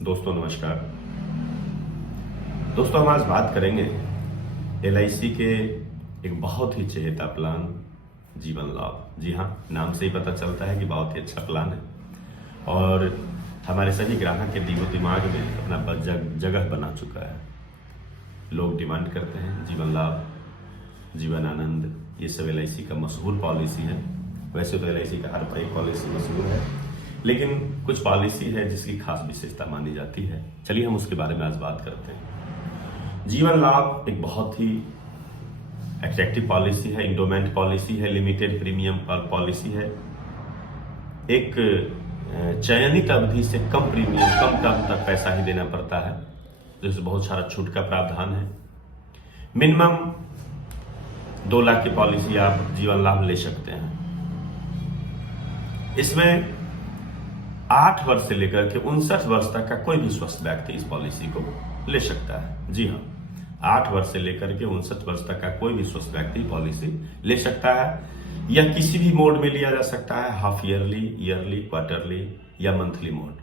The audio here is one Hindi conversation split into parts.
दोस्तों नमस्कार। दोस्तों हम आज बात करेंगे एलआईसी के एक बहुत ही चहेता प्लान जीवन लाभ। जी हाँ, नाम से ही पता चलता है कि बहुत ही अच्छा प्लान है और हमारे सभी ग्राहक के दिलो दिमाग में अपना जगह बना चुका है। लोग डिमांड करते हैं जीवन लाभ, जीवन आनंद, ये सब एलआईसी का मशहूर पॉलिसी है। वैसे तो एलआईसी का हर एक पॉलिसी मशहूर है, लेकिन कुछ पॉलिसी है जिसकी खास विशेषता मानी जाती है। चलिए हम उसके बारे में आज बात करते हैं। जीवन लाभ एक बहुत ही अट्रैक्टिव पॉलिसी है, इंडोमेंट पॉलिसी है, लिमिटेड प्रीमियम पॉलिसी है। एक चयनित अवधि से कम प्रीमियम, कम टर्म तक पैसा ही देना पड़ता है, जिससे बहुत सारा छूट का प्रावधान है। मिनिमम 2 लाख की पॉलिसी आप जीवन लाभ ले सकते हैं। इसमें 8 वर्ष से लेकर के 59 वर्ष तक का कोई भी स्वस्थ व्यक्ति इस पॉलिसी को ले सकता है। जी हाँ, 8 वर्ष से लेकर के 59 वर्ष तक का कोई भी स्वस्थ व्यक्ति पॉलिसी ले सकता है। यह किसी भी मोड में लिया जा सकता है, हाफ ईयरली, ईयरली, क्वार्टरली या monthly mode.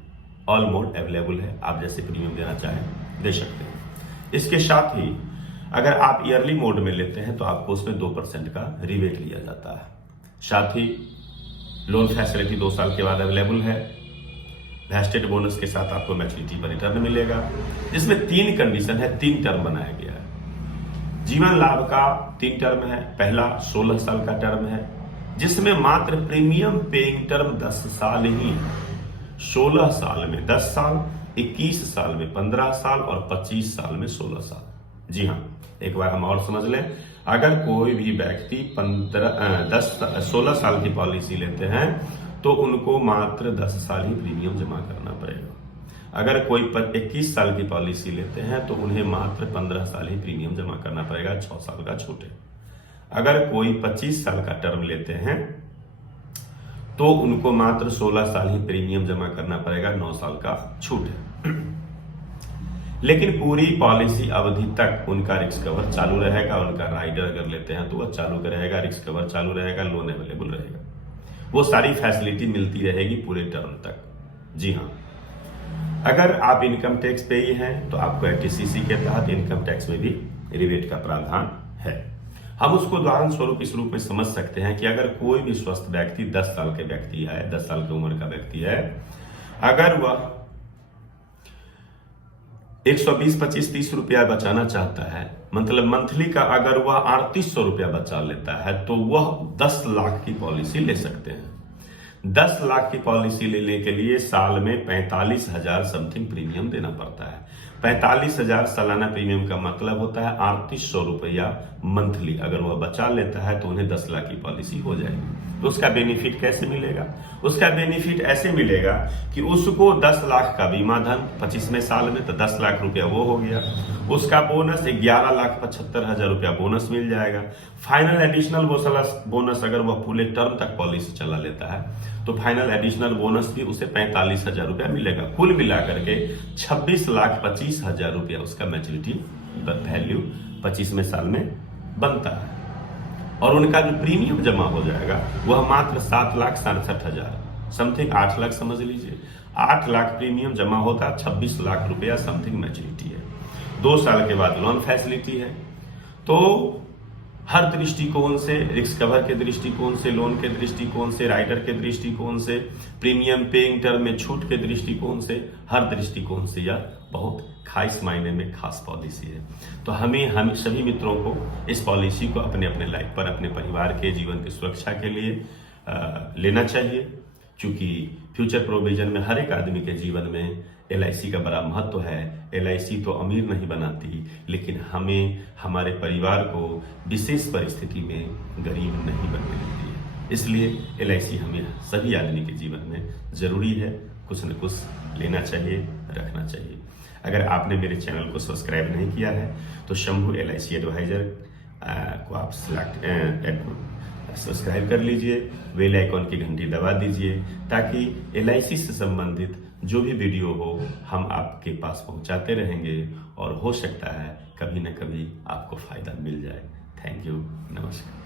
All mode available है, आप जैसे प्रीमियम देना चाहें दे सकते हैं। इसके साथ ही अगर आप ईयरली मोड में लेते हैं तो आपको उसमें 2% का रिबेट लिया जाता है। साथ ही लोन फैसिलिटी 2 साल के बाद अवेलेबल है। वेस्टेड बोनस के साथ आपको मैच्योरिटी पर रिटर्न मिलेगा। इसमें 3 कंडीशन है, 3 टर्म बनाया गया है। जीवन लाभ का 3 टर्म है। पहला 16 साल का टर्म है, जिसमें मात्र प्रीमियम पेइंग टर्म 10 साल ही है। 16 साल में 10 साल, 21 साल में 15 साल और 25 साल में 16 साल। जी हाँ, एक बार हम और समझ लें। अगर कोई भी व्यक्ति 16 साल की पॉलिसी लेते हैं तो उनको मात्र 10 साल ही प्रीमियम जमा करना पड़ेगा। अगर कोई 21 साल की पॉलिसी लेते हैं तो उन्हें मात्र 15 साल ही प्रीमियम जमा करना पड़ेगा, 6 साल का छूट है। अगर कोई 25 साल का टर्म लेते हैं तो उनको मात्र 16 साल ही प्रीमियम जमा करना पड़ेगा, 9 साल का छूट है। लेकिन पूरी पॉलिसी अवधि तक उनका रिस्क कवर चालू रहेगा। उनका राइडर अगर लेते हैं तो वह चालू रहेगा, रिस्क कवर चालू रहेगा, लोन अवेलेबल रहेगा, वो सारी फैसिलिटी मिलती रहेगी पूरे टर्म तक। जी हाँ, अगर आप इनकम टैक्स पे ही हैं तो आपको एटीसीसी के तहत इनकम टैक्स में भी रिबेट का प्रावधान है। हम उसको उदाहरण स्वरूप इस रूप में समझ सकते हैं कि अगर कोई भी स्वस्थ व्यक्ति 10 साल के व्यक्ति है, 10 साल की उम्र का व्यक्ति है, अगर वह 120, 25, 30 रुपया बचाना चाहता है, मतलब मंथली का अगर वह 3800 रुपया बचा लेता है तो वह 10 लाख की पॉलिसी ले सकते हैं। 10 लाख की पॉलिसी लेने के लिए साल में 45,000 समथिंग प्रीमियम देना पड़ता है। 45,000 सालाना प्रीमियम का मतलब होता है 3800 रुपया मंथली। अगर वह बचा लेता है तो उन्हें 10 लाख की पॉलिसी हो जाएगी। तो उसका बेनिफिट कैसे मिलेगा? उसका बेनिफिट ऐसे मिलेगा कि उसको 10 लाख का बीमा धन 25वें साल में, तो 10 लाख रुपया वो हो गया। उसका बोनस 11,75,000 रुपया बोनस मिल जाएगा। फाइनल एडिशनल बोनस अगर वह पूरे टर्म तक पॉलिसी चला लेता है तो फाइनल एडिशनल बोनस भी उसे 45,000 रुपया मिलेगा। कुल मिलाकर के 26,25,000 रुपया उसका मैच्योरिटी वैल्यू 25वें साल में बनता है। और उनका जो प्रीमियम जमा हो जाएगा वह मात्र 7,67,000 समथिंग, 8 लाख समझ लीजिए। 8 लाख प्रीमियम जमा होता, 26 लाख रुपया समथिंग मैच्योरिटी है। 2 साल के बाद लोन फैसिलिटी है। तो हर दृष्टिकोण से, रिस्क कवर के दृष्टिकोण से, लोन के दृष्टिकोण से, राइडर के दृष्टिकोण से, प्रीमियम पेइंग टर्म में छूट के दृष्टिकोण से, हर दृष्टिकोण से यह बहुत खास मायने में खास पॉलिसी है। तो हम सभी मित्रों को इस पॉलिसी को अपने अपने लाइफ पर, अपने परिवार के जीवन की सुरक्षा के लिए लेना चाहिए, क्योंकि फ्यूचर प्रोविजन में हर एक आदमी के जीवन में एलआईसी का बड़ा महत्व है। एलआईसी तो अमीर नहीं बनाती, लेकिन हमें, हमारे परिवार को विशेष परिस्थिति में गरीब नहीं बनने देती है। इसलिए एलआईसी हमें सभी आदमी के जीवन में जरूरी है। कुछ न कुछ लेना चाहिए, रखना चाहिए। अगर आपने मेरे चैनल को सब्सक्राइब नहीं किया है तो शंभू एलआईसी एडवाइजर को आप सब्सक्राइब कर लीजिए, बेल आइकॉन की घंटी दबा दीजिए, ताकि एलआईसी से संबंधित जो भी वीडियो हो हम आपके पास पहुंचाते रहेंगे और हो सकता है कभी न कभी आपको फायदा मिल जाए। थैंक यू, नमस्कार।